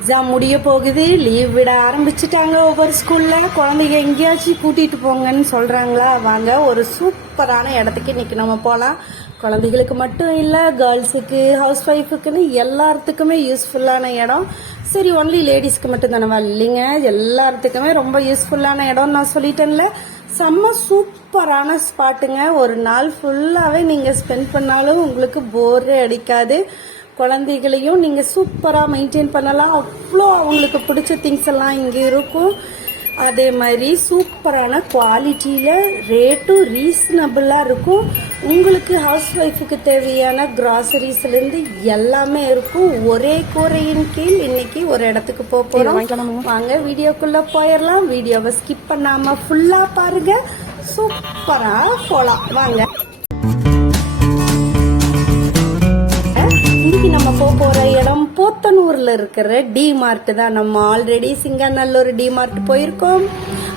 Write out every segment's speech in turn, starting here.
Exam முடிய போகுது, leave விட ஆரம்பிச்சுட்டாங்க. ஒவ்வொரு ஸ்கூல்ல குழந்தைங்க எங்கேயாச்சும் கூட்டிட்டு போங்கன்னு சொல்றாங்களா? வாங்க ஒரு சூப்பரான இடத்துக்கு இன்னைக்கு நம்ம போலாம். குழந்தைகளுக்கு மட்டும் இல்ல, கேர்ள்ஸுக்கு, ஹவுஸ் ஒய்ஃபுக்குன்னு எல்லாத்துக்குமே யூஸ்ஃபுல்லான இடம். சரி, ஒன்லி லேடிஸ்க்கு மட்டும் தானவா? இல்லைங்க, எல்லாத்துக்குமே ரொம்ப யூஸ்ஃபுல்லான இடம். நான் சொல்லிட்டேன்ல, செம்ம சூப்பரான ஸ்பாட்டுங்க. ஒரு நாள் ஃபுல்லாவே நீங்க ஸ்பெண்ட் பண்ணாலும் உங்களுக்கு போரே அடிக்காது. குழந்தைகளையும் நீங்க சூப்பரா மெயின்டைன் பண்ணலாம். அவ்வளோ அவங்களுக்கு பிடிச்ச திங்ஸ் எல்லாம் இங்க இருக்கும். அதே மாதிரி சூப்பரான குவாலிட்டியில ரேட்டும் ரீசனபிளா இருக்கும். உங்களுக்கு ஹவுஸ் ஒய்ஃபுக்கு தேவையான கிராசரிஸ்ல இருந்து எல்லாமே இருக்கும். ஒரே கூரையின் கீழ் இன்னைக்கு ஒரு இடத்துக்கு போறோம். வாங்க வீடியோக்குள்ள போயிடலாம். வீடியோவை ஸ்கிப் பண்ணாம ஃபுல்லா பாருங்க. சூப்பரா போலாம் வாங்க. இன்னைக்கு நம்ம போற இடம் போத்தனூர்ல இருக்கிற டிமார்ட் தான். நம்ம ஆல்ரெடி சிங்காநல்லூர் டிமார்ட் போயிருக்கோம்,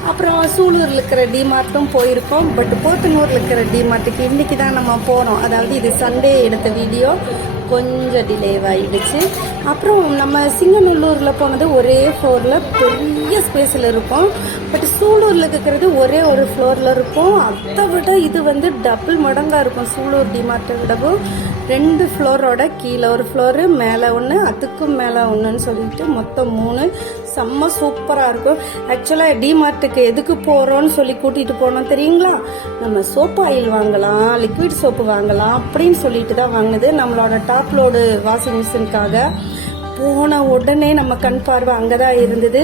அப்புறம் சூலூர்ல இருக்கிற டிமார்ட்டும் போயிருக்கோம். பட் போத்தனூர்ல இருக்கிற டிமார்ட்டுக்கு இன்னைக்கு தான் நம்ம போறோம். அதாவது இது சண்டே எடுத்த வீடியோ, கொஞ்சம் டிலேவாயிடுச்சு. அப்புறம் நம்ம சிங்கநல்லூர்ல போனது ஒரே ஃப்ளோர்ல பெரிய ஸ்பேஸ்ல இருக்கும். பட் சூலூர்ல இருக்கிறது ஒரே ஒரு ஃப்ளோர்ல இருக்கும். அதை விட இது வந்து டபுள் மடங்கா இருக்கும். சூலூர் டிமார்ட்டை விடவும் 2 ஃப்ளோரோட கீழே ஒரு ஃப்ளோரு, மேலே ஒன்று, அதுக்கும் மேலே ஒன்றுன்னு சொல்லிட்டு மொத்தம் 3. செம்ம சூப்பராக இருக்கும். ஆக்சுவலாக டிமார்ட்டுக்கு எதுக்கு போகிறோன்னு சொல்லி கூட்டிகிட்டு போனோம் தெரியுங்களா? நம்ம சோப்பு ஆயில் வாங்கலாம், லிக்விட் சோப்பு வாங்கலாம் அப்படின்னு சொல்லிட்டு தான் வாங்கினது. நம்மளோட டாப் லோடு வாஷிங் மிஷினுக்காக போன உடனே நம்ம கண் பார்வை அங்கதான் இருந்தது.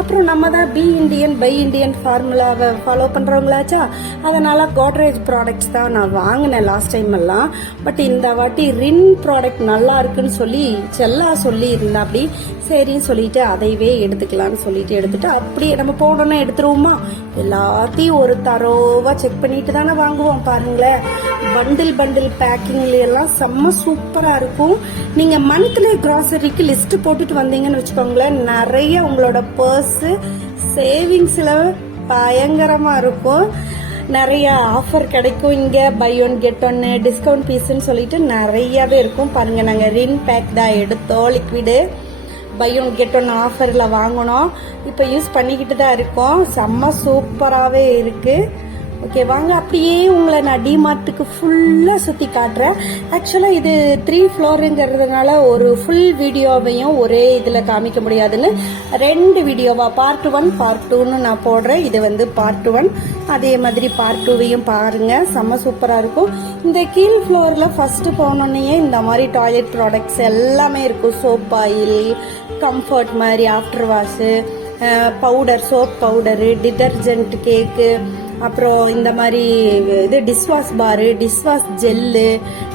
அப்புறம் நம்ம தான் பி இண்டியன் பை இண்டியன் ஃபார்முலாவை ஃபாலோ பண்றவங்களாச்சா, அதனால கோட்ரேஜ் ப்ராடக்ட்ஸ் தான் நான் வாங்கினேன் லாஸ்ட் டைம் எல்லாம். பட் இந்த வாட்டி ரின் ப்ராடக்ட் நல்லா இருக்குன்னு சொல்லி செல்லா சொல்லி இருந்தா, அப்படி சரின்னு சொல்லிட்டு அதைவே எடுத்துக்கலாம்னு சொல்லிட்டு எடுத்துட்டு அப்படியே நம்ம போனோம்னா எடுத்துருவோமா? எல்லாத்தையும் ஒரு தரோவா செக் பண்ணிட்டு தானே வாங்குவோம். பாருங்களேன், பண்டில் பேக்கிங்ல எல்லாம் செம்ம சூப்பரா இருக்கும். நீங்க மந்த்லி கிராசரிக்கு லிஸ்ட் போட்டுட்டு வந்தீங்கன்னு வச்சுக்கோங்களேன், நிறைய உங்களோட பர்ஸ் சேவிங்ஸ்ல பயங்கரமா இருக்கும். நிறைய ஆஃபர் கிடைக்கும். இங்க பை ஒன் கெட் ஒன்னு, டிஸ்கவுண்ட் பீஸ்ன்னு சொல்லிட்டு நிறையவே இருக்கும். பாருங்க, நாங்க ரின் பேக் தான் எடுத்தோம். Liquid buy one get one ஆஃபர்ல வாங்கினோம். இப்போ யூஸ் பண்ணிக்கிட்டு தான் இருக்கோம். செம்ம சூப்பராகவே இருக்கு. ஓகே, வாங்க அப்படியே உங்களை நான் டிமார்ட்டுக்கு ஃபுல்லாக சுற்றி காட்டுறேன். ஆக்சுவலாக இது 3 ஃப்ளோருங்கிறதுனால ஒரு ஃபுல் வீடியோவையும் ஒரே இதில் காமிக்க முடியாதுன்னு 2 வீடியோவா, பார்ட் 1 பார்ட் 2ன்னு நான் போடுறேன். இது வந்து பார்ட் 1, அதே மாதிரி பார்ட் 2வையும் பாருங்க. செம்ம சூப்பராக இருக்கும். இந்த கீழ் ஃப்ளோரில் ஃபர்ஸ்ட் போனோன்னே இந்த மாதிரி டாய்லெட் ப்ராடக்ட்ஸ் எல்லாமே இருக்கும். சோப் ஆயில், கம்ஃபர்ட் மாதிரி after wash, powder, soap powder, detergent, cake, அப்புறம் இந்த மாதிரி இது டிஷ்வாஷ் பாரு, டிஷ்வாஷ் ஜெல்லு,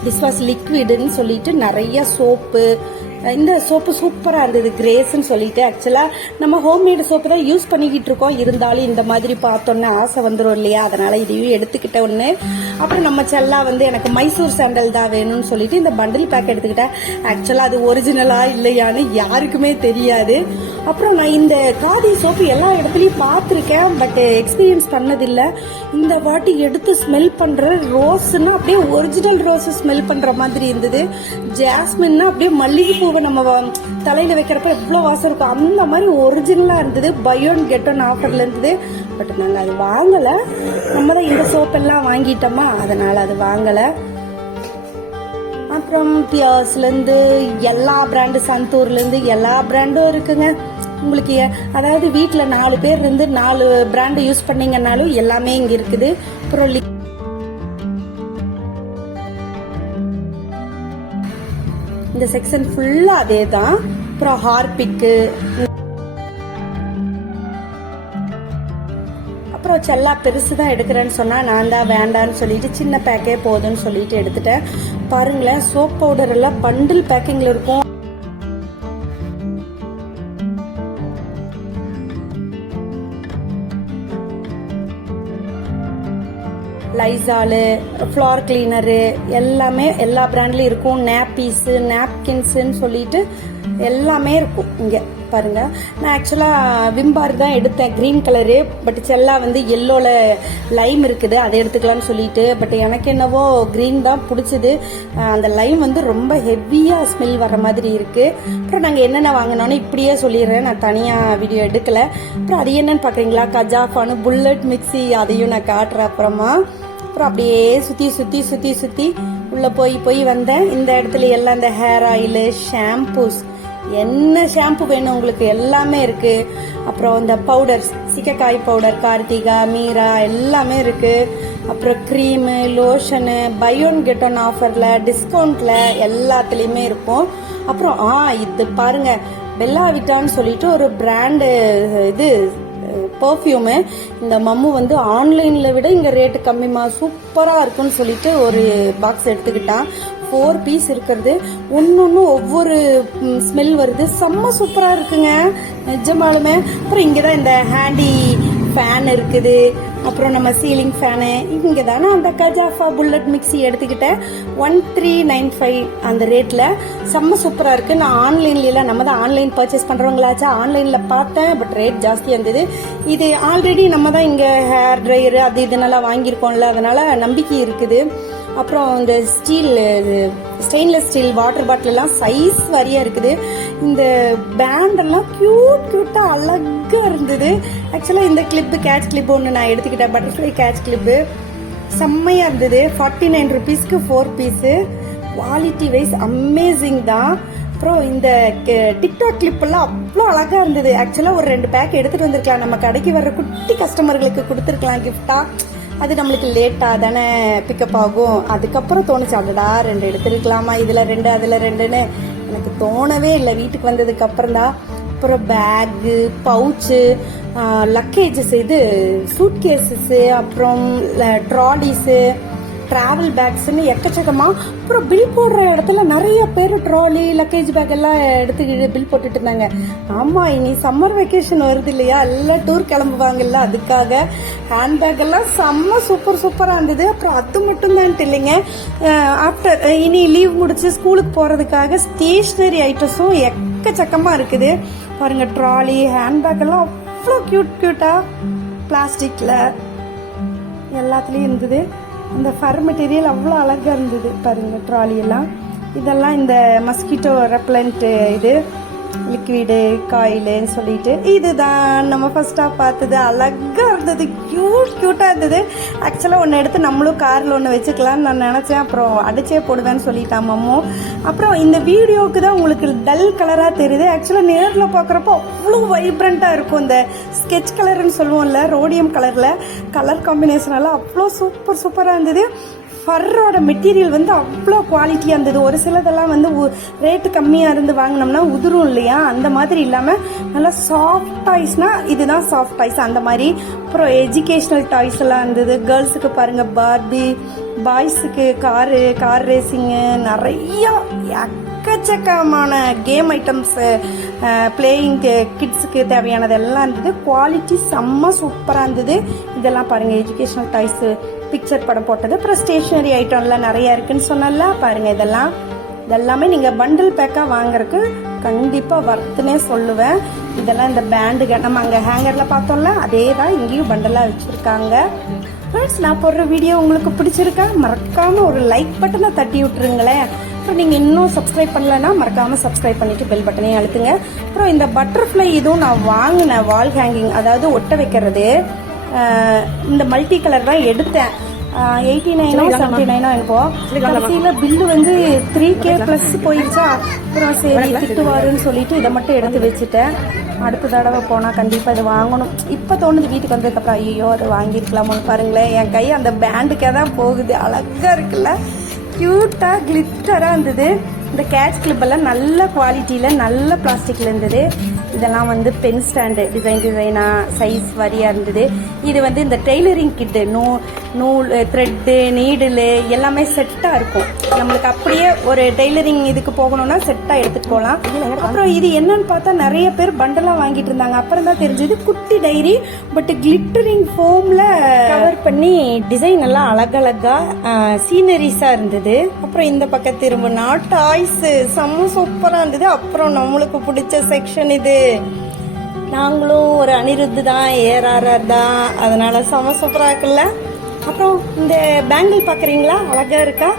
டிஷ்வாஷ் லிக்விடுன்னு சொல்லிட்டு நிறைய சோப்பு. இந்த சோப்பு சூப்பரா இருந்தது, கிரேஸ்ன்னு சொல்லிட்டு. ஆக்சுவலா நம்ம ஹோம்மேடு சோப்பு தான் யூஸ் பண்ணிக்கிட்டு இருக்கோம். இருந்தாலும் இந்த மாதிரி பார்த்தோன்னே ஆசை வந்துடும் இல்லையா? அதனால இதையும் எடுத்துக்கிட்ட ஒண்ணு. அப்புறம் நம்ம செல்லா வந்து எனக்கு மைசூர் சாண்டல் தான் வேணும்னு சொல்லிட்டு இந்த பண்டில் பேக் எடுத்துக்கிட்டேன். ஆக்சுவலா அது ஒரிஜினலா இல்லையான்னு யாருக்குமே தெரியாது. அப்புறம் நான் இந்த காதி சோப்பு எல்லா இடத்துலயும் பார்த்துருக்கேன், பட் எக்ஸ்பீரியன்ஸ் பண்ணதில்லை. இந்த வாட்டி எடுத்து ஸ்மெல் பண்ற ரோஸ்ன்னா அப்படியே ஒரிஜினல் ரோஸ் ஸ்மெல் பண்ற மாதிரி இருந்தது. ஜாஸ்மின்னா அப்படியே மல்லிகை பூவை நம்ம தலையில வைக்கிறப்ப எவ்வளவு வாசம் இருக்கும், அந்த மாதிரி ஒரிஜினலா இருந்தது. பை ஒன் கெட் ஒன் ஆஃபர்ல இருந்தது. பட் நாங்க அது வாங்கல. நம்ம தான் இந்த சோப் எல்லாம் வாங்கிட்டோமா, அதனால அது வாங்கல. அப்புறம் பியர்ஸ்ல இருந்து எல்லா பிராண்டு, சந்தூர்ல இருந்து எல்லா பிராண்டும் இருக்குங்க. உங்களுக்கு அதாவது வீட்டுல 4 பேர் இருந்து 4 பிராண்ட் யூஸ் பண்ணீங்கன்னாலும் எல்லாமே இங்க இருக்குது. அப்புறம் இந்த செக்ஷன் ஃபுல்லா அதே தான். அப்புறம் ஹார்பிக்கு, அப்புறம் செல்லா பெருசு தான் எடுக்கிறேன்னு சொன்னா நான் தான் வேண்டான்னு சொல்லிட்டு சின்ன பேக்கே போதும்னு சொல்லிட்டு எடுத்துட்டேன். பாருங்களேன், சோப் பவுடர் எல்லாம் பண்டில் பேக்கிங்ல இருக்கும். லைசாலு, ஃப்ளார் கிளீனரு எல்லாமே எல்லா பிராண்ட்லயும் இருக்கும். நாப்பீஸ், நாப்கின்ஸ்ன்னு சொல்லிட்டு எல்லாமே இருக்கும் இங்கே பாருங்க. நான் ஆக்சுவலாக விம்பார் தான் எடுத்தேன், க்ரீன் கலரு. பட் செல்லா வந்து எல்லோல லைம் இருக்குது, அதை எடுத்துக்கலாம்னு சொல்லிட்டு. பட் எனக்கு என்னவோ க்ரீன் தான் பிடிச்சது. அந்த லைம் வந்து ரொம்ப ஹெவியாக ஸ்மெல் வர மாதிரி இருக்கு. அப்புறம் நாங்கள் என்னென்ன வாங்கினோன்னு இப்படியே சொல்லிடுறேன், நான் தனியாக வீடியோ எடுக்கலை. அப்புறம் அது என்னன்னு பார்க்குறீங்களா, கஜாஃபானு புல்லட் மிக்சி, அதையும் நான் காட்டுறேன் அப்புறமா. அப்புறம் அப்படியே சுற்றி சுற்றி சுற்றி சுற்றி உள்ளே போய் வந்தேன். இந்த இடத்துல எல்லாம் இந்த ஹேர் ஆயிலு, ஷாம்பூஸ், என்ன ஷாம்பு வேணும் உங்களுக்கு எல்லாமே இருக்கு. அப்புறம் இந்த பவுடர்ஸ், சிக்கக்காய் பவுடர், கார்த்திகா, மீரா எல்லாமே இருக்கு. அப்புறம் cream, lotion, buy one get one ஆஃபர்ல, டிஸ்கவுண்ட்ல எல்லாத்துலேயுமே இருக்கும். அப்புறம் இது பாருங்க, பெல்லா விட்டான்னு சொல்லிட்டு ஒரு பிராண்டு இது பர்ஃப்யூமு. இந்த மம்மு வந்து ஆன்லைனில் விட இங்கே ரேட்டு கம்மிமா, சூப்பராக இருக்குன்னு சொல்லிட்டு ஒரு பாக்ஸ் எடுத்துக்கிட்டான். 4 பீஸ் இருக்கிறது, ஒன்று ஒவ்வொரு ஸ்மெல் வருது, செம்ம சூப்பராக இருக்குங்க நிஜமாலுமே. அப்புறம் இங்கே தான் இந்த ஹேண்டி ஃபேன் இருக்குது. அப்புறம் நம்ம சீலிங் ஃபேனு இங்கே தானே அந்த கஜாஃபா புல்லட் மிக்சி எடுத்துக்கிட்டேன். 1395 அந்த ரேட்டில் செம்ம சூப்பராக இருக்குது. நான் ஆன்லைன்லாம், நம்ம தான் ஆன்லைன் பர்ச்சேஸ் பண்ணுறவங்களாச்சா, ஆன்லைனில் பார்த்தேன். பட் ரேட் ஜாஸ்தியாக இருந்தது. இது ஆல்ரெடி நம்ம தான் இங்கே ஹேர் ட்ரையரு அது இதனெல்லாம் வாங்கியிருக்கோம்ல, அதனால் நம்பிக்கை இருக்குது. அப்புறம் இந்த ஸ்டெயின்லெஸ் ஸ்டீல் வாட்டர் பாட்டில் எல்லாம் சைஸ் வரியா இருக்குது. இந்த பேண்டெல்லாம் கியூட்டா அழகா இருந்தது. ஆக்சுவலா இந்த கிளிப்பு, கேட்ச் கிளிப் ஒன்று நான் எடுத்துக்கிட்டேன், பட்டர்ஃப்ளை கேட்ச் கிளிப்பு செம்மையா இருந்தது. 49 ருபீஸ்க்கு 4 பீஸு. குவாலிட்டி வைஸ் அமேசிங் தான். அப்புறம் இந்த டிக்டாக் கிளிப் எல்லாம் அவ்வளோ அழகா இருந்தது. ஆக்சுவலா ஒரு 2 பேக் எடுத்துட்டு வந்திருக்கலாம், நம்ம கடைக்கு வர்ற குட்டி கஸ்டமர்களுக்கு கொடுத்துருக்கலாம் கிஃப்டா. அது நம்மளுக்கு லேட்டாக தானே பிக்கப் ஆகும். அதுக்கப்புறம் தோணுச்சு, அடடா 2 எடுத்துருக்கலாமா, இதில் 2 அதில் 2ன்னு எனக்கு தோணவே இல்லை வீட்டுக்கு வந்ததுக்கு அப்புறம் தான். அப்புறம் பேக்கு, பவுச்சு, லக்கேஜஸ், இது சூட் கேசஸ்ஸு, அப்புறம் ட்ராலிஸு, டிராவல் பேக்ஸ்ன்னு எக்கச்சக்கமா. அப்புறம் பில் போடுற இடத்துல நிறைய பேர் ட்ராலி, லக்கேஜ் பேக் எல்லாம் எடுத்துக்கிட்டு பில் போட்டுட்டு இருந்தாங்க. ஆமா, இனி சம்மர் வெக்கேஷன் வருது இல்லையா, எல்லாம் டூர் கிளம்புவாங்கல்ல, அதுக்காக ஹேண்ட்பேக் எல்லாம் செம்ம சூப்பரா இருந்தது. அப்புறம் அது மட்டும் தான் இல்லைங்க, ஆஃப்டர் இனி லீவ் முடிச்சு ஸ்கூலுக்கு போறதுக்காக ஸ்டேஷனரி ஐட்டம்ஸும் எக்கச்சக்கமா இருக்குது. பாருங்க, ட்ராலி, ஹேண்ட்பேக் எல்லாம் அவ்வளோ கியூட்டா பிளாஸ்டிக்ல எல்லாத்துலயும் இருந்தது. அந்த ஃபர் மெட்டீரியல் அவ்வளோ அழகாக இருந்தது பாருங்க. ட்ராலி எல்லாம் இதெல்லாம் இந்த மஸ்கிட்டோ ரெப்பலண்ட், இது லிக்விடு காயிலுன்னு சொல்லிட்டு இதுதான் நம்ம ஃபர்ஸ்ட்டாக பார்த்தது. அழகாக இருந்தது, க்யூட்டாக இருந்தது. ஆக்சுவலாக ஒன்று எடுத்து நம்மளும் காரில் ஒன்று வச்சுக்கலான்னு நான் நினச்சேன். அப்புறம் அடிச்சே போடுவேன்னு சொல்லிட்டான் மம்மோ. அப்புறம் இந்த வீடியோவுக்கு தான் உங்களுக்கு டல் கலராக தெரியுது. ஆக்சுவலாக நேரில் பார்க்குறப்போ அவ்வளோ வைப்ரண்ட்டாக இருக்கும். இந்த ஸ்கெட்ச் கலர்னு சொல்லுவோம்ல, ரோடியம் கலரில் கலர் காம்பினேஷனெல்லாம் அவ்வளோ சூப்பராக இருந்தது. ஃபர்ரோட மெட்டீரியல் வந்து அவ்வளோ குவாலிட்டியாக இருந்தது. ஒரு சிலதெல்லாம் வந்து ரேட்டு கம்மியாக இருந்து வாங்கினோம்னா உதிரும் இல்லையா, அந்த மாதிரி இல்லாமல் நல்லா சாஃப்ட் டாய்ஸ்னால் இதுதான் சாஃப்ட் டாய்ஸ் அந்த மாதிரி. அப்புறம் எஜுகேஷ்னல் டாய்ஸ் எல்லாம் இருந்தது. கேர்ள்ஸுக்கு பாருங்கள் பார்பி, பாய்ஸுக்கு கார் ரேசிங்கு, நிறையா எக்கச்சக்கமான கேம் ஐட்டம்ஸு, பிளேயிங் கிட்ஸுக்கு தேவையானது எல்லாம் இருந்தது. குவாலிட்டி செம்ம சூப்பராக இருந்தது. இதெல்லாம் பாருங்கள், எஜுகேஷ்னல் டாய்ஸு, பிக்சர் படம் போட்டது. அப்புறம் ஸ்டேஷனரி ஐட்டம்லாம் நிறையா இருக்குன்னு சொன்னால பாருங்கள். இதெல்லாமே நீங்கள் பண்டில் பேக்காக வாங்குறதுக்கு கண்டிப்பாக வர்த்துனே சொல்லுவேன். இதெல்லாம் இந்த பேண்டுக நம்ம அங்கே ஹேங்கரில் பார்த்தோம்ல, அதே தான் இங்கேயும் பண்டலாக வச்சுருக்காங்க. ஃப்ரெண்ட்ஸ், நான் போடுற வீடியோ உங்களுக்கு பிடிச்சிருக்கா? மறக்காமல் ஒரு லைக் பட்டனை தட்டி விட்டுருங்களேன். அப்புறம் நீங்கள் இன்னும் சப்ஸ்கிரைப் பண்ணலன்னா மறக்காமல் சப்ஸ்கிரைப் பண்ணிவிட்டு பெல் பட்டனையும் அழுத்துங்க. அப்புறம் இந்த பட்டர்ஃப்ளை இதுவும் நான் வாங்கினேன், வால் ஹேங்கிங், அதாவது ஒட்ட வைக்கிறது. இந்த மல்டி கலர் தான் எடுத்தேன். 89 79 இருக்கும். கடைசியில் பில்லு வந்து 3K ப்ளஸ் போயிடுச்சா. அப்புறம் சரி திட்டுவாருன்னு சொல்லிட்டு இதை மட்டும் எடுத்து வச்சுட்டேன். அடுத்த தடவை போனால் கண்டிப்பாக இதை வாங்கணும். இப்போ தோணுது வீட்டுக்கு வந்ததுக்கப்புறம், ஐயோ அதை வாங்கியிருக்கலாமோன்னு. பாருங்களேன், என் கை அந்த பேண்டுக்கே தான் போகுது. அழகாக இருக்குல்ல, க்யூட்டாக கிளிட்டராக இருந்தது. இந்த கேட்ச் கிளிப்பெல்லாம் நல்ல குவாலிட்டியில் நல்ல பிளாஸ்டிக்கில் இருந்தது. இதெல்லாம் வந்து பென் ஸ்டாண்டு டிசைனாக சைஸ் வரியாக இருந்தது. இது வந்து இந்த டெய்லரிங் கிட்டு, நூல், த்ரெட்டு, நீடிலு எல்லாமே செட்டாக இருக்கும். நம்மளுக்கு அப்படியே ஒரு டெய்லரிங் இதுக்கு போகணும்னா செட்டாக எடுத்துகிட்டு போகலாம். அப்புறம் இது என்னன்னு பார்த்தா நிறைய பேர் பண்டலாக வாங்கிட்டு இருந்தாங்க. அப்புறம் தான் தெரிஞ்சது குட்டி டைரி, பட் கிளிட்டரிங் ஃபோமில் கவர் பண்ணி டிசைன் எல்லாம் அழகழகா சீனரிஸாக இருந்தது. அப்புறம் இந்த பக்கம் திரும்பினா டாய் டாய்ஸ் செம்ம சூப்பராக இருந்தது. அப்புறம் நம்மளுக்கு பிடிச்ச செக்ஷன் இது. நாங்களும் ஒரு அனிருத்து தான், ஏஆர்ஆர் தான், அதனால செம்ம சூப்பராக இருக்குல்ல. அப்புறம் இந்த பேங்கிள் பார்க்குறீங்களா, அழகாக இருக்கா?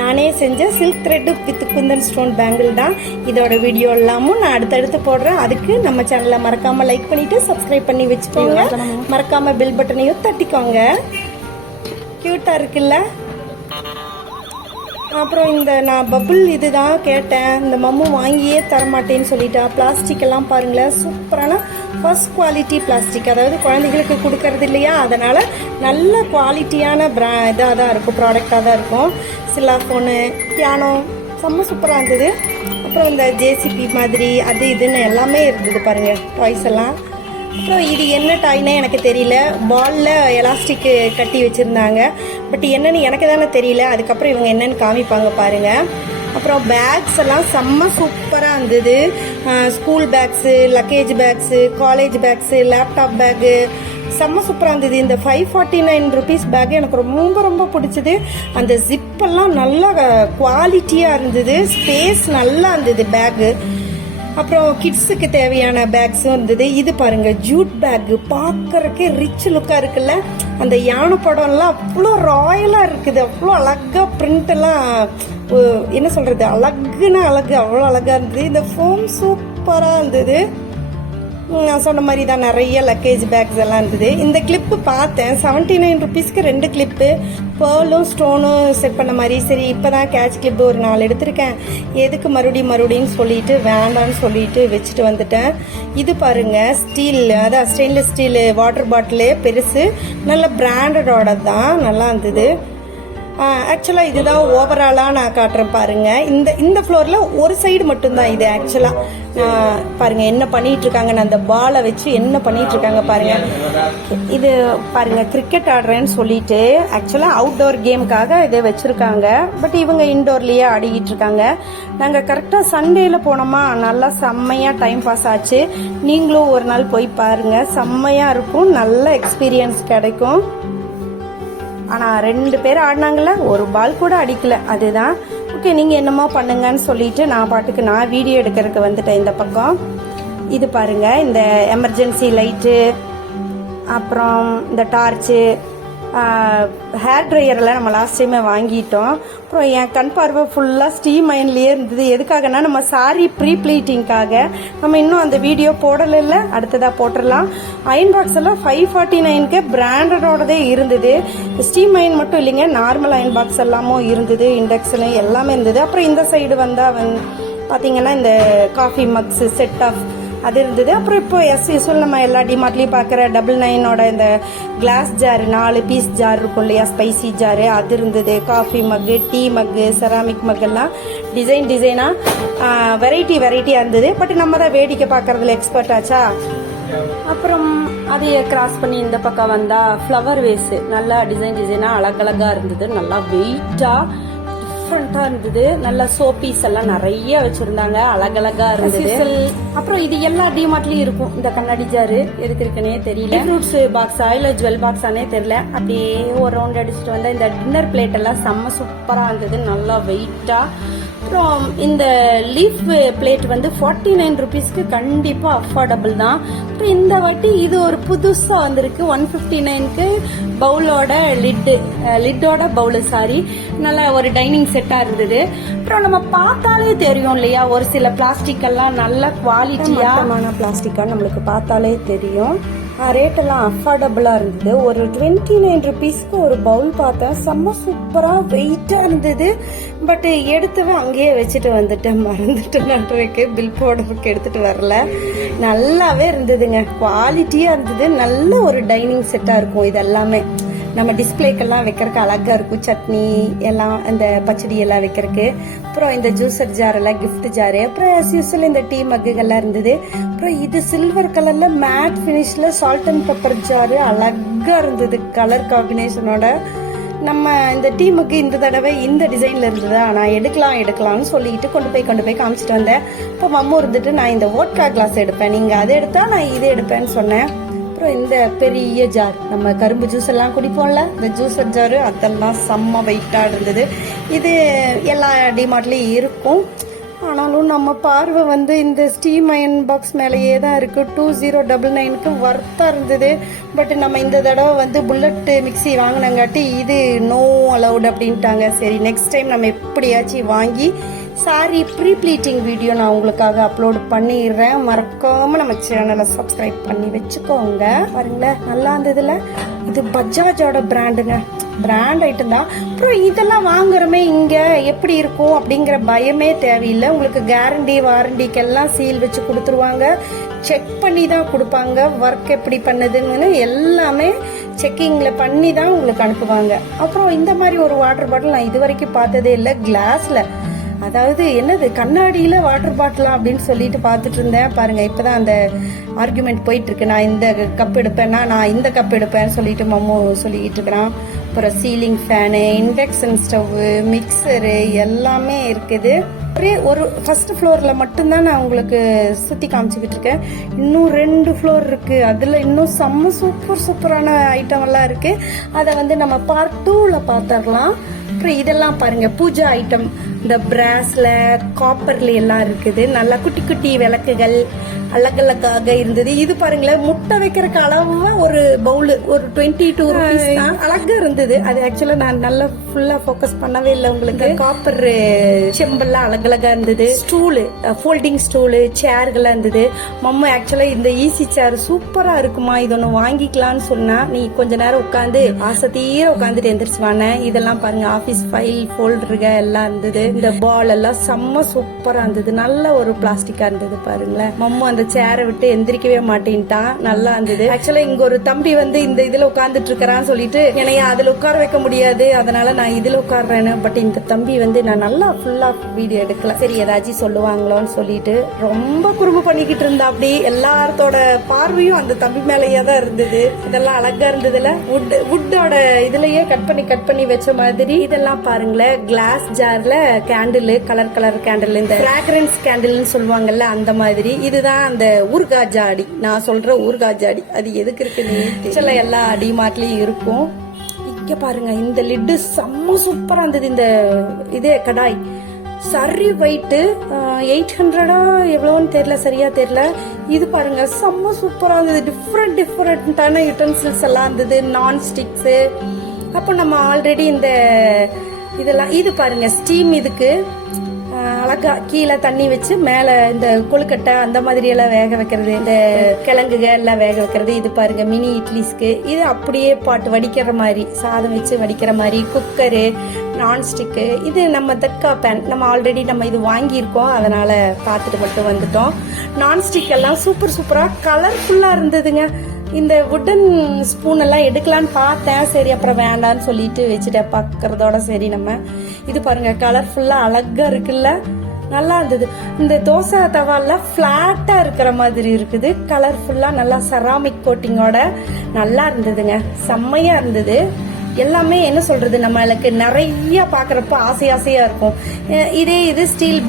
நானே செஞ்ச silk thread with Kundan stone bangle தான். இதோட வீடியோ எல்லாமும் நான் அடுத்தடுத்து போடுறேன். அதுக்கு நம்ம சேனலை மறக்காமல் லைக் பண்ணிவிட்டு சப்ஸ்கிரைப் பண்ணி வச்சுக்கோங்க. மறக்காமல் பெல் பட்டனையும் தட்டிக்கோங்க. க்யூட்டாக இருக்குல்ல. அப்புறம் இந்த நான் பபுள் இதுதான் கேட்டேன், இந்த மம்மு வாங்கியே தரமாட்டேன்னு சொல்லிட்டா. பிளாஸ்டிக் எல்லாம் பாருங்களேன், சூப்பரான ஃபர்ஸ்ட் குவாலிட்டி பிளாஸ்டிக், அதாவது குழந்தைகளுக்கு கொடுக்கறது இல்லையா, அதனால் நல்ல குவாலிட்டியான இதாக தான் இருக்கும், ப்ராடக்டாக தான் இருக்கும். சிலாஃபோனு, பியானோ செம்ம சூப்பராக இருந்தது. அப்புறம் இந்த ஜேசிபி மாதிரி அது இதுன்னு எல்லாமே இருந்தது பாருங்கள், டாய்ஸ் எல்லாம். அப்புறம் இது என்ன டாய்னே எனக்கு தெரியல. பாலில் எலாஸ்டிக்கு கட்டி வச்சுருந்தாங்க, பட் என்னன்னு எனக்கு தானே தெரியல. அதுக்கப்புறம் இவங்க என்னன்னு காமிப்பாங்க பாருங்கள். அப்புறம் பேக்ஸ் எல்லாம் செம்ம சூப்பராக இருந்தது. School bags, luggage bags, college bags, laptop bag செம்ம சூப்பராக இருந்தது. இந்த 549 rupees பேக் எனக்கு ரொம்ப ரொம்ப பிடிச்சது. அந்த ஜிப்பெல்லாம் நல்லா குவாலிட்டியாக இருந்தது, ஸ்பேஸ் நல்லா இருந்தது பேக்கு. அப்புறம் கிட்ஸுக்கு தேவையான பேக்ஸும் இருந்தது. இது பாருங்க, ஜூட் பேக் பார்க்கறதுக்கே ரிச் லுக்காக இருக்குல்ல. அந்த யானை படம்லாம் அவ்வளோ ராயலாக இருக்குது, அவ்வளோ அழகாக பிரிண்ட் எல்லாம் என்ன சொல்றது, அழகுன்னா அழகு, அவ்வளோ அழகாக இருந்தது. இந்த ஃபோம் சூப்பராக இருந்தது. நான் சொன்ன மாதிரி தான் நிறைய லக்கேஜ் பேக்ஸ் எல்லாம் இருந்தது. இந்த கிளிப்பு பார்த்தேன், 79 rupeesக்கு 2 கிளிப்பு, பேர்லும் ஸ்டோனும் செட் பண்ண மாதிரி. சரி, இப்போ தான் கேட்ச் கிளிப்பு ஒரு 4 எடுத்திருக்கேன், எதுக்கு மறுபடியும் சொல்லிட்டு வேண்டான்னு சொல்லிட்டு வச்சுட்டு வந்துட்டேன். இது பாருங்க, ஸ்டீல், அதான் ஸ்டெயின்லெஸ் ஸ்டீல் வாட்டர் பாட்டிலு, பெருசு, நல்ல பிராண்டடோட தான், நல்லா இருந்தது. ஆக்சுவலாக இதுதான் ஓவராலாக நான் காட்டுறேன் பாருங்க. இந்த ஃப்ளோரில் ஒரு சைடு மட்டும்தான் இது. ஆக்சுவலாக பாருங்க என்ன பண்ணிட்டு இருக்காங்க, அந்த பாலை வச்சு என்ன பண்ணிட்டு இருக்காங்க பாருங்க. இது பாருங்க, கிரிக்கெட் ஆடுறேன்னு சொல்லிட்டு ஆக்சுவலாக அவுட்டோர் கேமுக்காக இதை வச்சிருக்காங்க, பட் இவங்க இன்டோர்லயே ஆடிக்கிட்டு இருக்காங்க. நாங்கள் கரெக்டாக சண்டேல போனோமா, நல்லா செம்மையாக டைம் பாஸ் ஆச்சு. நீங்களும் ஒரு நாள் போய் பாருங்க, செம்மையாக இருக்கும், நல்ல எக்ஸ்பீரியன்ஸ் கிடைக்கும். ஆனால் 2 பேர் ஆடினாங்கல்ல, ஒரு பால் கூட அடிக்கல. அதுதான் ஓகே, நீங்கள் என்னமோ பண்ணுங்கன்னு சொல்லிட்டு நான் பாட்டுக்கு நான் வீடியோ எடுக்கிறதுக்கு வந்துட்டேன் இந்த பக்கம். இது பாருங்க, இந்த எமர்ஜென்சி லைட்டு, அப்புறம் இந்த டார்ச்சு, ஹேர் ட்ரையரெல்லாம் நம்ம லாஸ்ட் டைமே வாங்கிட்டோம். அப்புறம் என் கண் பார்வை ஃபுல்லாக ஸ்டீம் அயன்லேயே இருந்தது. எதுக்காகனா நம்ம சாரி ப்ரீ ப்ளீட்டிங்காக. நம்ம இன்னும் அந்த வீடியோ போடலைல்ல, அடுத்ததாக போட்டுடலாம். அயன் பாக்ஸ் எல்லாம் 549க்கு பிராண்டடோடதே இருந்தது. ஸ்டீம் அயன் மட்டும் இல்லைங்க, நார்மல் அயன் பாக்ஸ் எல்லாமும் இருந்தது, இண்டக்ஷனு எல்லாமே இருந்தது. அப்புறம் இந்த சைடு வந்தால் பார்த்தீங்கன்னா இந்த காஃபி மக்ஸு செட் ஆஃப் அது இருந்தது. அப்புறம் இப்போ யூஸ்வல் நம்ம எல்லா டிமார்ட்லேயும் பார்க்குற 99 இந்த கிளாஸ் ஜாரு, 4 பீஸ் ஜார் இருக்கும் இல்லையா, ஸ்பைசி ஜாரு, அது இருந்தது. காஃபி மக்கு, டீ மக்கு, செராமிக் மக்கெல்லாம் டிசைனாக வெரைட்டியாக இருந்தது. பட் நம்ம தான் வேடிக்கை பார்க்குறதுல எக்ஸ்பர்ட் ஆச்சா. அப்புறம் அதையே கிராஸ் பண்ணி இந்த பக்கம் வந்தால் ஃப்ளவர் வேஸு நல்லா டிசைனாக அழகழகாக இருந்தது, நல்லா வெயிட்டாக டிஃப்ரெண்டா இருந்தது. நல்ல சோப்பீஸ் எல்லாம் நிறைய வச்சிருந்தாங்க, அழகழகா இருந்தது. அப்புறம் இது எல்லா டிமார்ட்லயும் இருக்கும். இந்த கண்ணாடி ஜாரு எதுக்கு இருக்குன்னே தெரியல, ஃப்ரூட்ஸ் பாக்ஸா இல்ல ஜுவல் பாக்ஸானே தெரியல. அப்படியே ஒரு ரவுண்ட் அடிச்சுட்டு வந்தா இந்த டின்னர் பிளேட் எல்லாம் செம்ம சூப்பரா இருந்தது, நல்லா வெயிட்டா. அப்புறம் இந்த லீஃப் பிளேட் வந்து 49 rupeesக்கு கண்டிப்பா அஃபோர்டபுள் தான். அப்புறம் இந்த வாட்டி இது ஒரு புதுசா வந்திருக்கு, 159க்கு பவுலோட லிட்டோட பவுலு, சாரி, நல்லா ஒரு டைனிங் செட்டா இருந்தது. அப்புறம் நம்ம பார்த்தாலே தெரியும் இல்லையா, ஒரு சில பிளாஸ்டிக் எல்லாம் நல்ல குவாலிட்டியான பிளாஸ்டிக்கா நம்மளுக்கு பார்த்தாலே தெரியும். ரேட்டெல்லாம் அஃபோர்டபுளாக இருந்தது. ஒரு 29 rupeesக்கு ஒரு பவுல் பார்த்தேன், செம்ம சூப்பராக வெயிட்டாக இருந்தது. பட் எடுத்துவேன் அங்கேயே வச்சுட்டு வந்துட்டேன், மறந்துட்டு பில் போடுறதுக்கு எடுத்துகிட்டு வரல. நல்லாவே இருந்ததுங்க, குவாலிட்டியாக இருந்தது. நல்ல ஒரு டைனிங் செட்டாக இருக்கும். இதெல்லாமே நம்ம டிஸ்பிளேக்கெல்லாம் வைக்கிறதுக்கு அழகாக இருக்கும், சட்னி எல்லாம், இந்த பச்சடி எல்லாம் வைக்கிறதுக்கு. அப்புறம் இந்த ஜூஸர் ஜார் எல்லாம், கிஃப்ட் ஜாரு, அப்புறம் ஆஸ் யூஸ்வல் இந்த டீ மக்குகள்லாம் இருந்தது. அப்புறம் இது சில்வர் கலர்ல மேட் ஃபினிஷ்ல சால்ட் அண்ட் பெப்பர் ஜாரு, அழகா இருந்தது கலர் காம்பினேஷனோட. நம்ம இந்த டீ மக்கு இந்த தடவை இந்த டிசைன்ல இருந்ததா, நான் எடுக்கலாம்னு சொல்லிட்டு கொண்டு போய் காமிச்சிட்டு வந்தேன். இப்போ மம்மு இருந்துட்டு நான் இந்த வோட்கா கிளாஸ் எடுப்பேன், நீங்க அதை எடுத்தா நான் இதை எடுப்பேன்னு சொன்னேன். அப்புறம் இந்த பெரிய ஜார், நம்ம கரும்பு ஜூஸ் எல்லாம் குடிப்போம்ல, இந்த ஜூஸர் ஜாரு, அதெல்லாம் செம்ம வெயிட்டா இருந்தது. இது எல்லா டிமார்ட்லயும் இருக்கும். ஆனாலும் நம்ம பார்வை வந்து இந்த ஸ்டீம் அயன் பாக்ஸ் மேலேயே தான் இருக்கு. 2099க்கு வர்த்தா இருந்தது. பட் நம்ம இந்த தடவை வந்து புல்லட் மிக்சி வாங்கினங்காட்டி இது நோ அலவுட் அப்படின்ட்டாங்க. சரி, நெக்ஸ்ட் டைம் நம்ம எப்படியாச்சும் வாங்கி சாரி ப்ரீ ப்ளீட்டிங் வீடியோ நான் உங்களுக்காக அப்லோட் பண்ணிடுறேன். மறக்காம நம்ம சேனலை சப்ஸ்கிரைப் பண்ணி வச்சுக்கோங்க. பாருங்களேன், நல்லா இருந்ததுல. இது பஜாஜோட பிராண்டுங்க, பிராண்ட் ஐட்டம் தான். அப்புறம் இதெல்லாம் வாங்குறமே இங்க எப்படி இருக்கும் அப்படிங்கிற பயமே தேவையில்லை. உங்களுக்கு கேரண்டி வாரண்டிக்கெல்லாம் சீல் வச்சு கொடுத்துருவாங்க. செக் பண்ணி தான் கொடுப்பாங்க. ஒர்க் எப்படி பண்ணுதுன்னு எல்லாமே செக்கிங்ல பண்ணி தான் உங்களுக்கு அனுப்புவாங்க. அப்புறம் இந்த மாதிரி ஒரு வாட்டர் பாட்டில் நான் இது வரைக்கும் பார்த்ததே இல்லை. கிளாஸ்ல, அதாவது என்னது கண்ணாடியில வாட்டர் பாட்டிலா அப்படின்னு சொல்லிட்டு பார்த்துட்டு இருந்தேன். பாருங்க, இப்பதான் அந்த ஆர்குமெண்ட் போயிட்டு இருக்கு. நான் இந்த கப் எடுப்பேன்னா நான் இந்த கப் எடுப்பேன்னு சொல்லிட்டு மம்மு சொல்லிக்கிட்டு இருக்கிறான். அப்புறம் ceiling fan, induction stove, mixture எல்லாமே இருக்குது. ஒரே ஒரு ஃபர்ஸ்ட் ஃப்ளோர்ல மட்டும்தான் நான் உங்களுக்கு சுத்தி காமிச்சுக்கிட்டு இருக்கேன். இன்னும் 2 ஃப்ளோர் இருக்கு. அதுல இன்னும் செம்ம சூப்பரான ஐட்டம் எல்லாம் இருக்கு. அதை வந்து நம்ம பார்ட் 2ல பார்த்துடலாம். அப்புறம் இதெல்லாம் பாருங்க, பூஜா ஐட்டம். இந்த பிராஸ்ல காப்பர்ல எல்லாம் இருக்குது. நல்லா குட்டி குட்டி விளக்குகள் அழகழகாக இருந்தது. இது பாருங்களேன், முட்டை வைக்கிறதுக்கு அளவா ஒரு பவுல், ஒரு 22 rupees தான். அழகா இருந்தது. அது ஆக்சுவலா நான் நல்லா ஃபுல்லா ஃபோக்கஸ் பண்ணவே இல்லை. உங்களுக்கு காப்பர் செம்பெல்லாம் அழகழகா இருந்தது. ஸ்டூலு, ஃபோல்டிங் ஸ்டூலு, சேர்கள்லாம் இருந்தது. மம்மா ஆக்சுவலா இந்த ஈஸி சேர் சூப்பரா இருக்குமா, இது ஒன்று வாங்கிக்கலாம்னு சொன்னா, நீ கொஞ்ச நேரம் உட்காந்து ஆசை தீர உட்காந்துட்டு எந்திரிச்சுவானே. இதெல்லாம் பாருங்க, ஆபீஸ் ஃபைல் ஃபோல்டருக எல்லாம் இருந்தது. இந்த பால் எல்லாம் செம்ம சூப்பரா இருந்தது. நல்ல ஒரு பிளாஸ்டிக்கா இருந்தது. பாருங்களேன், மம்மா அந்த சேரை விட்டு எந்திரிக்கவே மாட்டேன்ட்டான். நல்லா இருந்தது. ஆக்சுவலா இங்க ஒரு தம்பி வந்து இந்த இதுல உட்கார்ந்துட்டு இருக்கிறான்னு சொல்லிட்டு என்னைய அதுல உட்கார வைக்க முடியாது, அதனால நான் இதுல உட்கார்றேன்னு. பட் இந்த தம்பி வந்து நான் நல்லா ஃபுல்லா வீடியோ எடுக்கல. சரி, ஏதாச்சும் சொல்லுவாங்களோன்னு சொல்லிட்டு ரொம்ப குறும்பு பண்ணிக்கிட்டு இருந்தா. அப்படி எல்லாத்தோட பார்வையும் அந்த தம்பி மேலேயே தான் இருந்தது. இதெல்லாம் அழகா இருந்ததுல. வுட்டோட இதுலயே கட் பண்ணி வச்ச மாதிரி. இதெல்லாம் பாருங்களேன், கிளாஸ் ஜார்ல கேண்டில், கலர் கேண்டில், இந்த ஃபிராக்ரன்ஸ் கேண்டில்னு சொல்லுவாங்கல்ல அந்த மாதிரி. இதுதான் அந்த ஊர்கா ஜாடி. நான் சொல்ற ஊர்கா ஜாடி அது எதுக்கு இருக்குன்னு சில எல்லா டிமார்ட்லயும் இருக்கும். இங்க பாருங்க, இந்த லிட்டு செம்ம சூப்பரா இருந்தது. இந்த இதே கடாய் சரி வெயிட்டு 800 எவ்வளோன்னு தெரியல, சரியா தெரியல. இது பாருங்க, செம்ம சூப்பரா இருந்தது. டிஃப்ரெண்டான யூட்டன்சில்ஸ் எல்லாம் இருந்தது. நான் ஸ்டிக்ஸ். அப்போ நம்ம ஆல்ரெடி இந்த இதெல்லாம், இது பாருங்க ஸ்டீம், இதுக்கு அழகா கீழே தண்ணி வச்சு மேல இந்த கொழுக்கட்டை அந்த மாதிரி எல்லாம் வேக வைக்கிறது, இந்த கிழங்குக எல்லாம் வேக வைக்கிறது. இது பாருங்க மினி இட்லிஸ்க்கு. இது அப்படியே பாட்டு வடிக்கிற மாதிரி, சாதம் வச்சு வடிக்கிற மாதிரி. Cooker, nonstick. இது நம்ம தக்கா பேன், நம்ம ஆல்ரெடி நம்ம இது வாங்கியிருக்கோம், அதனால பார்த்துட்டு மட்டும் வந்துட்டோம். நான்ஸ்டிக் எல்லாம் சூப்பரா கலர்ஃபுல்லா இருந்ததுங்க. இந்த வுட்டன் ஸ்பூன் எல்லாம் எடுக்கலான்னு பார்த்தேன். சரி, அப்புறம் வேண்டான்னு சொல்லிட்டு வச்சுட்டேன் பாக்குறதோட. சரி, நம்ம இது பாருங்க கலர்ஃபுல்லா அழகா இருக்குல்ல, நல்லா இருந்தது. இந்த தோசை தவால பிளாட்டா இருக்கிற மாதிரி இருக்குது. கலர்ஃபுல்லா நல்லா செராமிக் கோட்டிங்கோட நல்லா இருந்ததுங்க. செம்மையா இருந்தது. எல்லாமே என்ன சொல்றது, நம்மளுக்கு நிறைய பாக்குறப்ப ஆசையா இருக்கும். இது ஸ்டீல்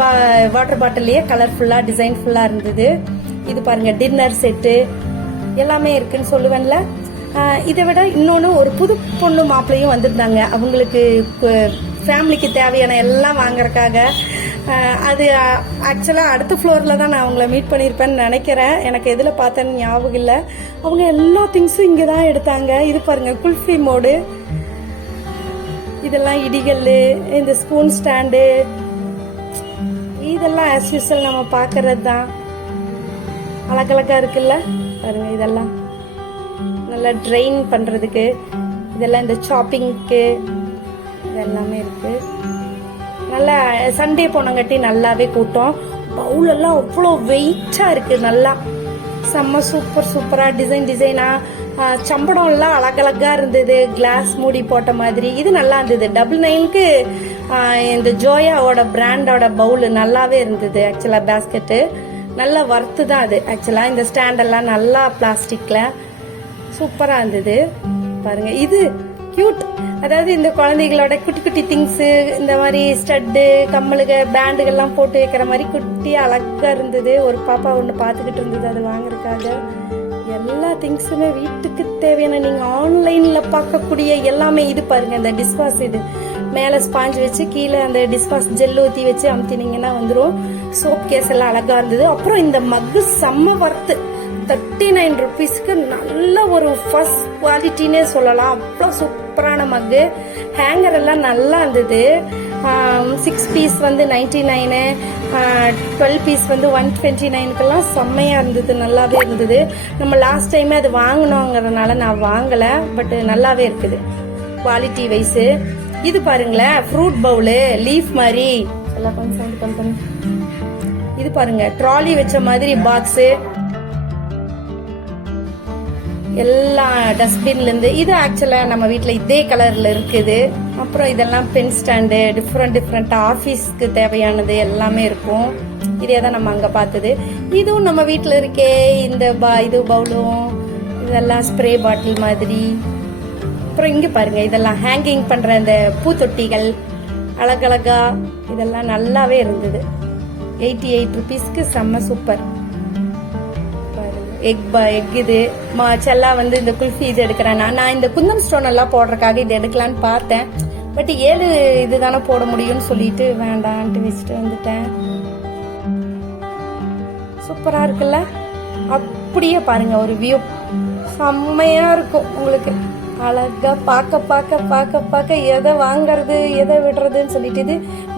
வாட்டர் பாட்டிலேயே கலர்ஃபுல்லா டிசைன்ஃபுல்லா இருந்தது. இது பாருங்க டின்னர் செட்டு எல்லாமே இருக்குன்னு சொல்லுவேன்ல. இதை விட இன்னொன்னு, ஒரு புது பொண்ணு மாப்பிள்ளையும் வந்திருந்தாங்க. அவங்களுக்கு ஃபேமிலிக்கு தேவையான எல்லாம் வாங்குறதுக்காக. அது ஆக்சுவலா அடுத்த ஃப்ளோர்ல தான் நான் அவங்கள மீட் பண்ணியிருப்பேன்னு நினைக்கிறேன். எனக்கு எதுல பார்த்தேன்னு ஞாபகம் இல்லை. அவங்க எல்லா திங்ஸும் இங்கே தான் எடுத்தாங்க. இது பாருங்க குல்ஃபி மோடு, இதெல்லாம் இடிகல், இந்த ஸ்பூன் ஸ்டாண்டு, இதெல்லாம் ஆஸ் யூஸ்வல் நம்ம பார்க்கறது தான். அழகழகா இருக்குல்ல பாருங்க. இதெல்லாம் நல்லா ட்ரைன் பண்றதுக்கு, இதெல்லாம் இந்த சாப்பிங்க்கு இதெல்லாமே இருக்கு. நல்லா சண்டே போனங்காட்டி நல்லாவே கூட்டம். பவுல் எல்லாம் அவ்வளோ வெயிட்டா இருக்கு. நல்லா செம்ம சூப்பரா டிசைனா. சம்படம் எல்லாம் அழகழகா இருந்தது. கிளாஸ் மூடி போட்ட மாதிரி. இது நல்லா இருந்தது. 99க்கு இந்த ஜோயாவோட பிராண்டோட பவுல் நல்லாவே இருந்தது. ஆக்சுவலா பேஸ்கெட்டு நல்ல வர்த்து தான் அது. ஆக்சுவலா இந்த ஸ்டாண்ட் எல்லாம் நல்லா பிளாஸ்டிக்ல சூப்பரா இருந்தது. பாருங்க, இது கியூட். அதாவது இந்த குழந்தைகளோட குட்டி குட்டி திங்ஸ், இந்த மாதிரி ஸ்டட்டு, கம்மலுக, பேண்டுகள்லாம் போட்டு வைக்கிற மாதிரி குட்டி அழகா இருந்தது. ஒரு பாப்பா ஒன்று பார்த்துக்கிட்டு இருந்தது அது வாங்குறதுக்காக. எல்லா திங்ஸுமே வீட்டுக்கு தேவையான நீங்க ஆன்லைன்ல பார்க்கக்கூடிய எல்லாமே. இது பாருங்க, இந்த டிஷ்வாஷ், இது மேல ஸ்பாஞ்ச் வச்சு கீழே அந்த டிஷ்வாஷ் ஜெல் ஊற்றி வச்சு அமுத்தினீங்கன்னா வந்துடும். சோப் கேஸ் எல்லாம் அழகா இருந்தது. அப்புறம் இந்த மக்கு செம்ம வர்த்து, 39 ருபீஸ்க்கு நல்ல ஒரு ஃபர்ஸ்ட் குவாலிட்டினே சொல்லலாம். அவ்வளோ சூப்பரான மக்கு. ஹேங்கர் எல்லாம் நல்லா இருந்தது. 6 பீஸ் வந்து 99, 12 பீஸ் வந்து 129க்கெல்லாம் செம்மையாக இருந்தது, நல்லாவே இருந்தது. நம்ம லாஸ்ட் டைமே அது வாங்கினோங்கிறதுனால நான் வாங்கலை, பட் நல்லாவே இருக்குது குவாலிட்டி வைஸு. இது பாருங்களேன், ஃப்ரூட் பவுலு லீஃப் மாதிரி எல்லாம் கொஞ்சம் இது பாருங்க, ட்ராலி வச்ச மாதிரி பாக்ஸு எல்லாம் டஸ்ட்பின்ல இருந்து. இது ஆக்சுவலா நம்ம வீட்டுல இதே கலர்ல இருக்குது. அப்புறம் இதெல்லாம் பென் ஸ்டாண்டு, டிஃப்ரெண்ட் ஆபீஸ்க்கு தேவையானது எல்லாமே இருக்கும். இதே தான் நம்ம அங்க பார்த்தது. இதுவும் நம்ம வீட்டுல இருக்கே, இந்த இது பவுலும், இதெல்லாம் ஸ்ப்ரே பாட்டில் மாதிரி. அப்புறம் இங்க பாருங்க, இதெல்லாம் ஹேங்கிங் பண்ற இந்த பூத்தொட்டிகள் அழகழகா, இதெல்லாம் நல்லாவே இருந்தது. 88 ருபீஸ்க்கு செம்ம சூப்பர். எக் இது செல்லா வந்து இந்த குல்ஃபி இது எடுக்கிறேன். நான் இந்த குந்தம் ஸ்டோன் எல்லாம் போடுறதுக்காக இது எடுக்கலான்னு பார்த்தேன். பட் 7 இதுதானே போட முடியும்னு சொல்லிட்டு வேண்டான்ட்டு வச்சுட்டு வந்துட்டேன். சூப்பரா இருக்குல்ல? அப்படியே பாருங்க, ஒரு வியூ செம்மையா இருக்கும் உங்களுக்கு. அழகா பார்க்க எதை வாங்கறது எதை விடுறதுன்னு சொல்லிட்டு. இது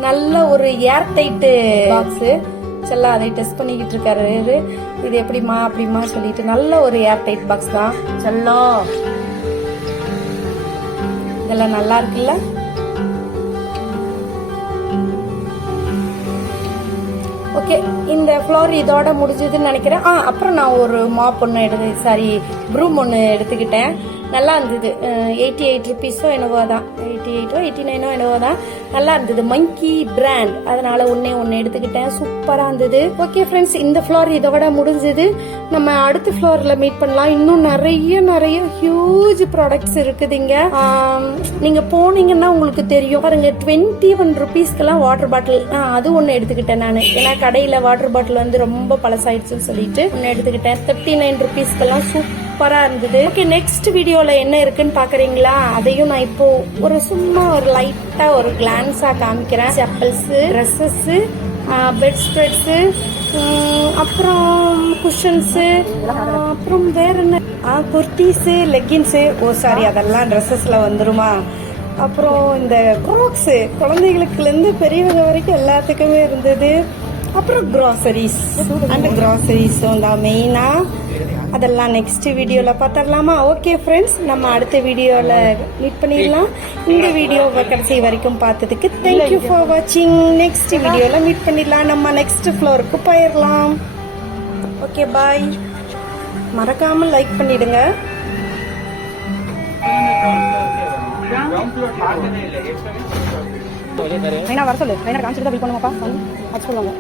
நல்ல ஒரு ஏர் டைட் பாக்ஸ். செல்லா அதை டெஸ்ட் பண்ணிக்கிட்டு இருக்காரு. இது எப்படிமா அப்படிமா சொல்லிட்டு. நல்ல ஒரு ஏர் டைட் பாக்ஸ் தான் செல்லோ. இதெல்லாம் நல்லா இருக்குல்ல? ஓகே, இந்த ஃப்ளோர் இதோட முடிஞ்சதுன்னு நினைக்கிறேன். அப்புறம் நான் ஒரு மாப் ஒன்று ப்ரூம் ஒன்று எடுத்துக்கிட்டேன். நல்லா இருந்தது. 88 ருபீஸோ என்னவோ தான், 88ஓ 89ஓ என்னவோ தான். நல்லா இருந்தது. மங்கி பிராண்ட், அதனால ஒன்னு எடுத்துக்கிட்டேன். சூப்பரா இருந்தது. ஓகே ஃப்ரெண்ட்ஸ், இந்த ஃப்ளோர் இதோட முடிஞ்சது. நம்ம அடுத்த ஃப்ளோர்ல மீட் பண்ணலாம். இன்னும் நிறைய ஹியூஜ் ப்ராடக்ட்ஸ் இருக்குதுங்க. நீங்க போனீங்கன்னா உங்களுக்கு தெரியும். பாருங்க, 21 ருபீஸ்க்கெல்லாம் வாட்டர் பாட்டில். அது ஒன்னு எடுத்துக்கிட்டேன் நான். ஏன்னா கடையில வாட்டர் பாட்டில் வந்து ரொம்ப பழசாயிடுச்சுன்னு சொல்லிட்டு ஒன்னு எடுத்துக்கிட்டேன். 39 ருபீஸ்க்கெல்லாம் சூப்பரா இருந்தது. ஓகே, நெக்ஸ்ட் வீடியோல என்ன இருக்குன்னு பாக்குறீங்களா? அதையும் நான் இப்போ சும்மா ஒரு லைட்டா ஒரு கிளான்ஸா காமிக்கிறேன். செப்பல்ஸ், ட்ரெஸ்ஸஸ், பெட் ஸ்ப்ரெட்ஸ், அப்புறம் குஷன்ஸ், அப்புறம் வேற என்ன, குர்த்திஸ், லெகின்ஸ். சாரி, அதெல்லாம் ட்ரெஸ்ஸஸ்ல வந்துருமா? அப்புறம் இந்த க்ராக்ஸ், குழந்தைகளுக்குல இருந்து பெரியவங்க வரைக்கும் எல்லாத்துக்குமே இருந்தது. அப்புறம் கிராசரிஸ் தான் மெயினா. அதெல்லாம் நெக்ஸ்ட் வீடியோல பாத்திரலாமா? ஓகே ஃப்ரெண்ட்ஸ், நம்ம அடுத்த வீடியோல மீட் பண்ணிடலாம். இந்த வீடியோவை கடைசி வரைக்கும் பார்த்ததுக்கு தேங்க்யூ ஃபார் வாட்சிங். நெக்ஸ்ட் வீடியோல மீட் பண்ணிடலாம். நம்ம நெக்ஸ்ட் ஃப்ளோருக்கு போயிடலாம். ஓகே, பாய். மறக்காம லைக் பண்ணிடுங்க. வர சொல்லு, காமிச்சிட்டு தான் பில் பண்ணுவாப்பா சொல்லுவாங்க.